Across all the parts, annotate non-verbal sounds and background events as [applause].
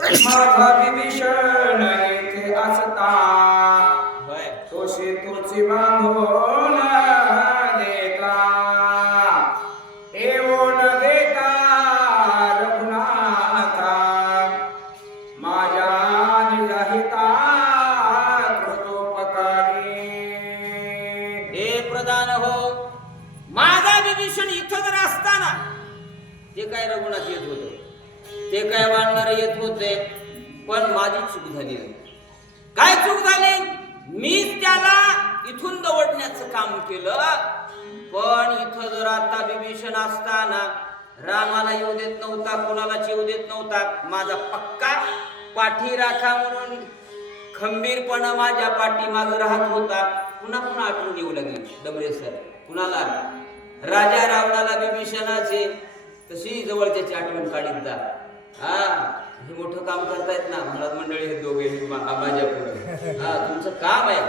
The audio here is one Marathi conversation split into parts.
माझा विभीषण येथे असता. तोशी तुझी बांधून देता येऊन देता रघुनाथा. माझ्या निजाहिता कृतोपकारी. हे प्रधान हो माझा विभीषण इथं जर असताना ते काय रघुनाथ येत होत ते काय वाढणार येत होते पण माझी चूक झाली काय चूक झाली? मीच त्याला इथून दवडण्याचं काम केलं पण इथं जर आता विभीषण असताना रामाला येऊ देत नव्हता कोणालाच येऊ देत नव्हता माझा पक्का पाठी राखा म्हणून खंबीरपणा माझ्या पाठीमाग राहत होता. पुन्हा पुन्हा आठवण येऊ लागली. डबरे सर कुणाला? राजा रावणाला विभीषणाचे तशी जवळ त्याची आठवण काढीत जा. हा हे मोठं काम करतायत ना महाराज मंडळी हे दोघे मा- माझ्या पुढे हा तुमचं काम आहे.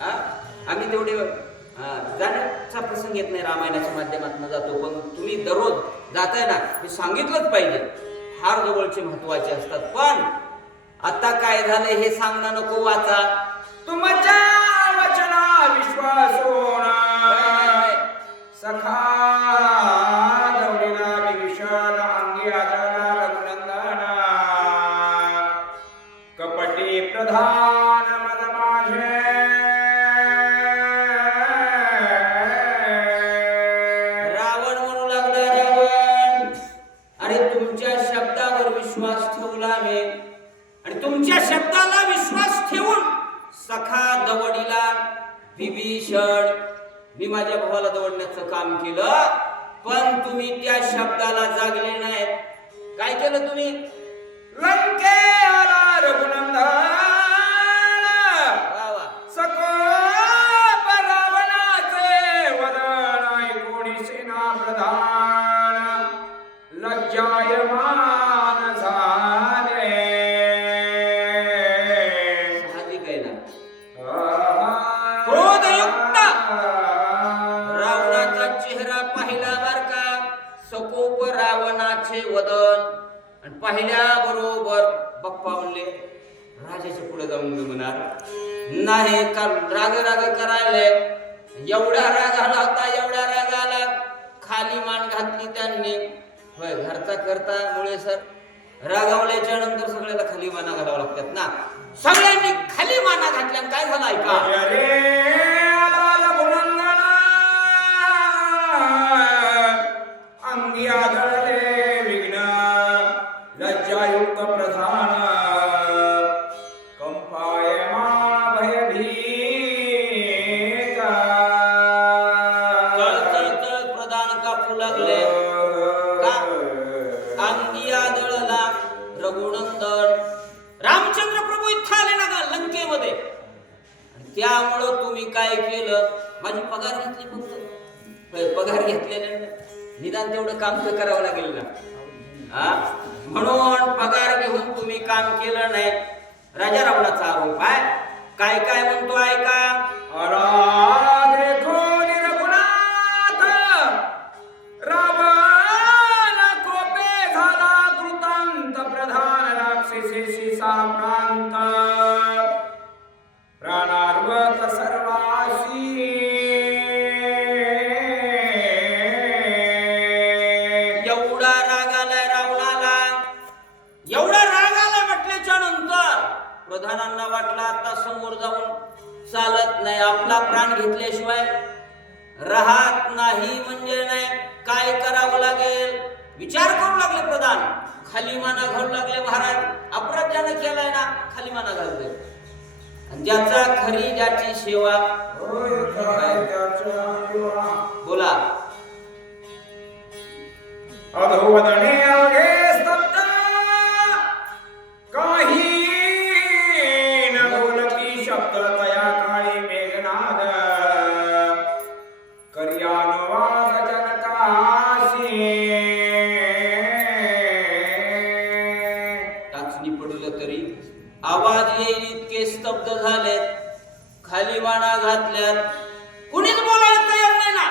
हा आम्ही तेवढे जाण्याचा प्रसंग येत नाही रामायणाच्या माध्यमातून जातो पण तुम्ही दररोज जाताय ना हे सांगितलंच पाहिजे. फार जवळचे महत्त्वाचे असतात पण आता काय झालंय हे सांगणं नको वाचा. तुमच्या वचना विश्वासोन सखा विश्वास आणि तुमच्या शब्दाला विश्वास ठेवून सखा दवडीला विभीषण मी माझ्या भावाला दवडण्याचं काम केलं पण तुम्ही त्या शब्दाला जागले नाहीत. काय केलं तुम्ही? लंकेला रघुनंदन रावणाचे वदन आणि पाहिल्या बरोबर बाप्पा म्हणले राजाच्या पुढे जाऊन मी म्हणणार नाही का राग राग करायले. एवढा राग आला होता एवढा राग आला खाली मान घातली त्यांनी. होय घरचा करता मुळे सर. रागावल्याच्या नंतर सगळ्याला खाली माना घालावं लागतात ना. सगळ्यांनी खाली प्रदान कापू लागले अंगी आदळला रघुनंदन. रामचंद्र प्रभू इथं आले ना का लंकेमध्ये. त्यामुळं तुम्ही काय केलं? माझी पगार घेतली फक्त. पगार घेतलेले नाही. निदान तेवढं काम तर करावं लागेल ना हा? म्हणून पगार घेऊन तुम्ही काम केलं नाही. राजा रावणाचा आरोप आहे. काय काय म्हणतो ऐका. प्रधानांना वाटला आता समोर जाऊन चालत नाही. आपला प्राण घेतल्याशिवाय राहत नाही म्हणजे नाही. काय करावं लागेल? विचार करू लागले प्रधान. खाली माना घालू लागले महाराज. अपराध ज्यानं केलाय ना खाली माना घालतोय ज्याचा खरी ज्याची सेवा बोला. तया काळी मेघनाद। कर्यानुवाद जनकाशी टाचणी पडलं तरी. आवाज येईल इतके स्तब्ध झालेत. खाली वाणा घातल्यात. कुणीच बोलायला तयार नाही ना.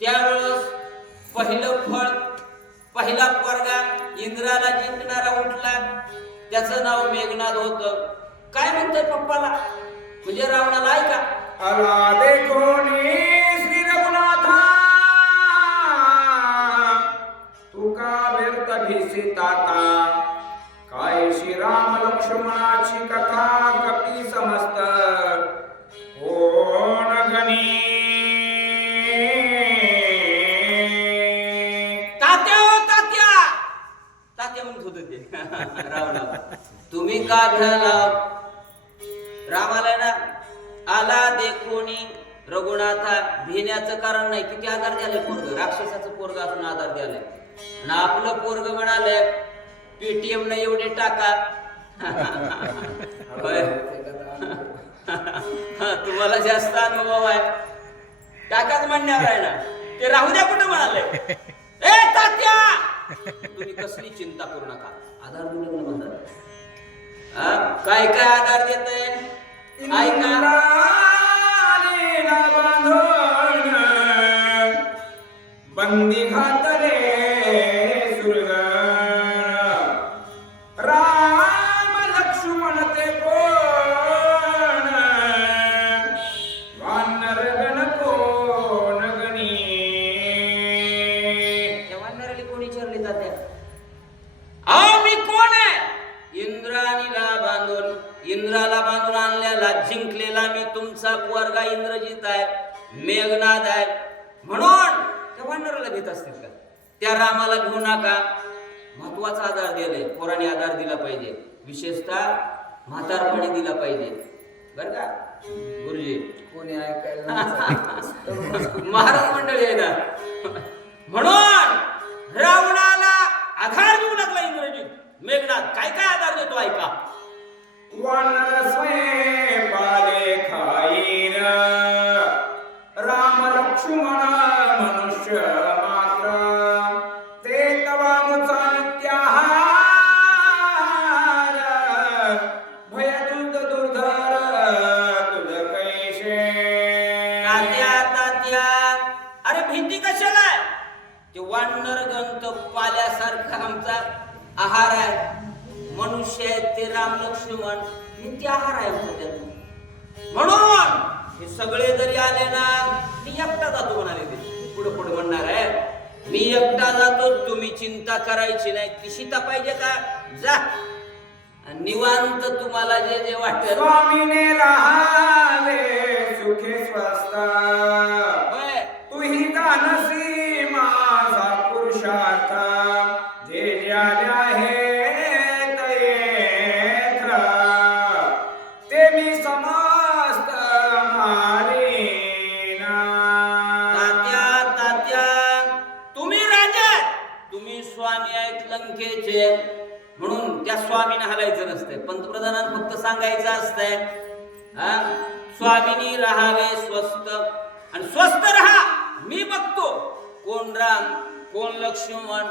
त्यावेळेस पहिलं फळ पहिला पोरगा इंद्राला जिंकणारा उठला. त्याचं नाव मेघनाद होत. काय म्हणतोय पप्पाला? म्हणजे रावणाला ऐका अला देखोनी श्री रघुनाथा तुका व्यक्त भिसिताता काय श्रीराम लक्ष्मणाची कथा कपी समस्त. कोण गणी? तात्या हो तात्या. तात्या म्हणत होत ते. [laughs] रावणाला. तुम्ही का भ्याला रघुनाथा भिण्याचं कारण नाही. किती आधार द्याले पोरग? राक्षसाचं पोरग असून आधार द्याले आणि आपलं पोरग म्हणाले पेटीएम न एवढे टाका. [laughs] [laughs] तुम्हाला जास्त अनुभव आहे. टाकाच म्हणण्यावर आहे ना. ते राहू द्या कुठं म्हणाले. ए तात्या! तुम्ही कसली चिंता करू नका. आधार नका म्हणतात? काय काय आधार देत ऐका. 等你看 का त्या रामाला घेऊ नका. महत्त्वाचा आधार दिले पोराने आधार दिला पाहिजे. विशेषतः म्हातारपणी दिला पाहिजे. बर का? गुरुजी. कोणी ऐकायला. [laughs] महाराज मंडळी आहे ना? म्हणून रावणाला आधार देऊ लागला इंग्रजीत. मेघनाथ काय काय आधार देतो? ऐका. अरे भीती कशाला आहे? ते वानर गंत पाल्यासारखा आमचा आहार आहे. मनुष्य आहे ते राम लक्ष्मण. नित्य आहार आहे आमचा त्यातून. म्हणून हे सगळे जरी आले ना मी एकटा जातो म्हणाले ते. पुढे पुढे म्हणणार आहे मी एकटा जातो तुम्ही चिंता करायची नाही. किशिता पाहिजे का? जा. आणि निवांत तुम्हाला जे जे वाटत स्वामीने राहावे सुखे स्वस्त होय. तुही दानसी माझा पुरुषार्थ. जे ज्याले आहे ते मी समस्त मारेना. तात्या तात्या तुम्ही राजा तुम्ही स्वामी आहेत लंकेचे म्हणून त्या स्वामीने हलायचं नसतंय. पंतप्रधानांना फक्त सांगायचं असतंय हा? स्वामीनी राहावे स्वस्त. आणि स्वस्त राहा. मी बघतो. कोण राम कोण लक्ष्मण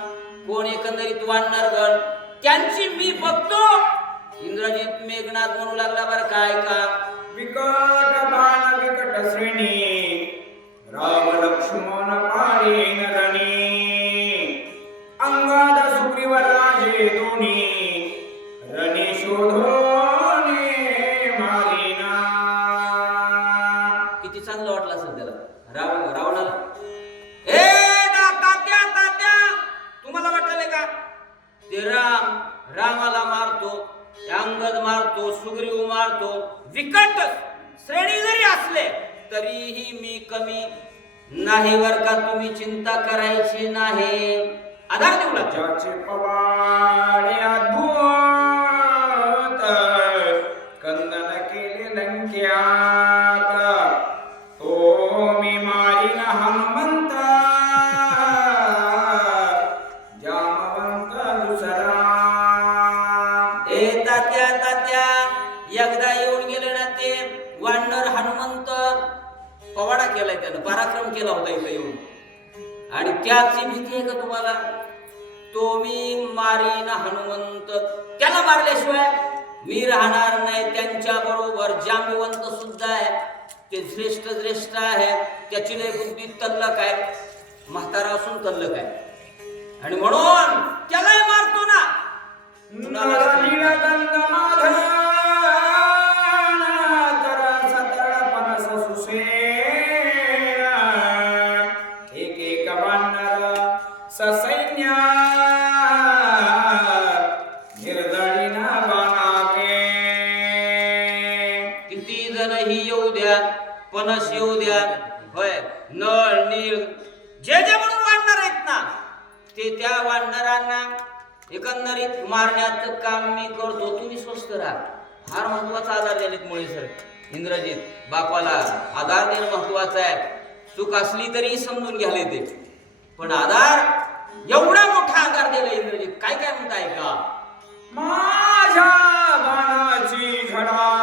कोण एकंदरीत वानरगण त्यांची मी बघतो. इंद्रजित मेघनाथ म्हणू लागला बरं काय का विकट बाण विकट श्रेणी. राम नाही का तुम्ही चिंता करायची नाही. आधार देऊ लागतो केलाय त्यानं. पराक्रम केला होता इथं येऊन. आणि त्याची भीती आहे का तुम्हाला? तो मी मारीन हनुमंत त्याला मारल्याशिवाय मी राहणार नाही. त्यांच्या बरोबर जांबवंत सुद्धा आहे. ते श्रेष्ठ श्रेष्ठ आहे. त्याची लय बुद्धी तल्लक आहे. म्हातारा असून तल्लक आहे. आणि म्हणून त्यालाही मारतो ना. किती जण ही येऊ द्या पणस येऊ द्या. होय नळ नीळ. जे जे म्हणून वाढणार आहेत ना ते त्या वाढणाऱ्यांना एकंदरीत मारण्याचं काम मी करतो. तुम्ही स्वस्त राहा. फार महत्त्वाचा आधार दिलेत मुळे सर. इंद्रजीत बापाला आधार देणं महत्त्वाचा आहे. चूक असली तरी समजून घ्याले ते पण आधार एवढा मोठा आकार दिला इंद्रजीत. काय काय म्हणताय का? माझ्या बाणाची झडाडी